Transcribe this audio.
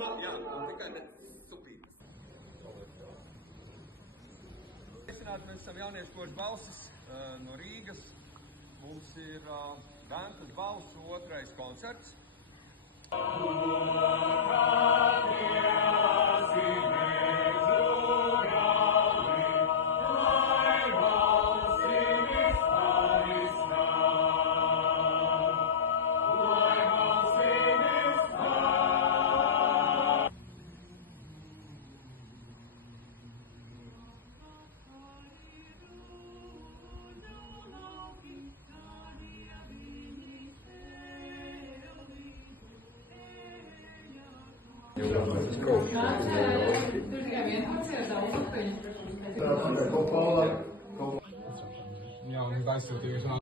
Jā, un tikai ne supītas. Mēs esam jauniešu koris Balsis no Rīgas. Mums ir Dantas balss otrais koncerts. Jā, un es aizsūtīju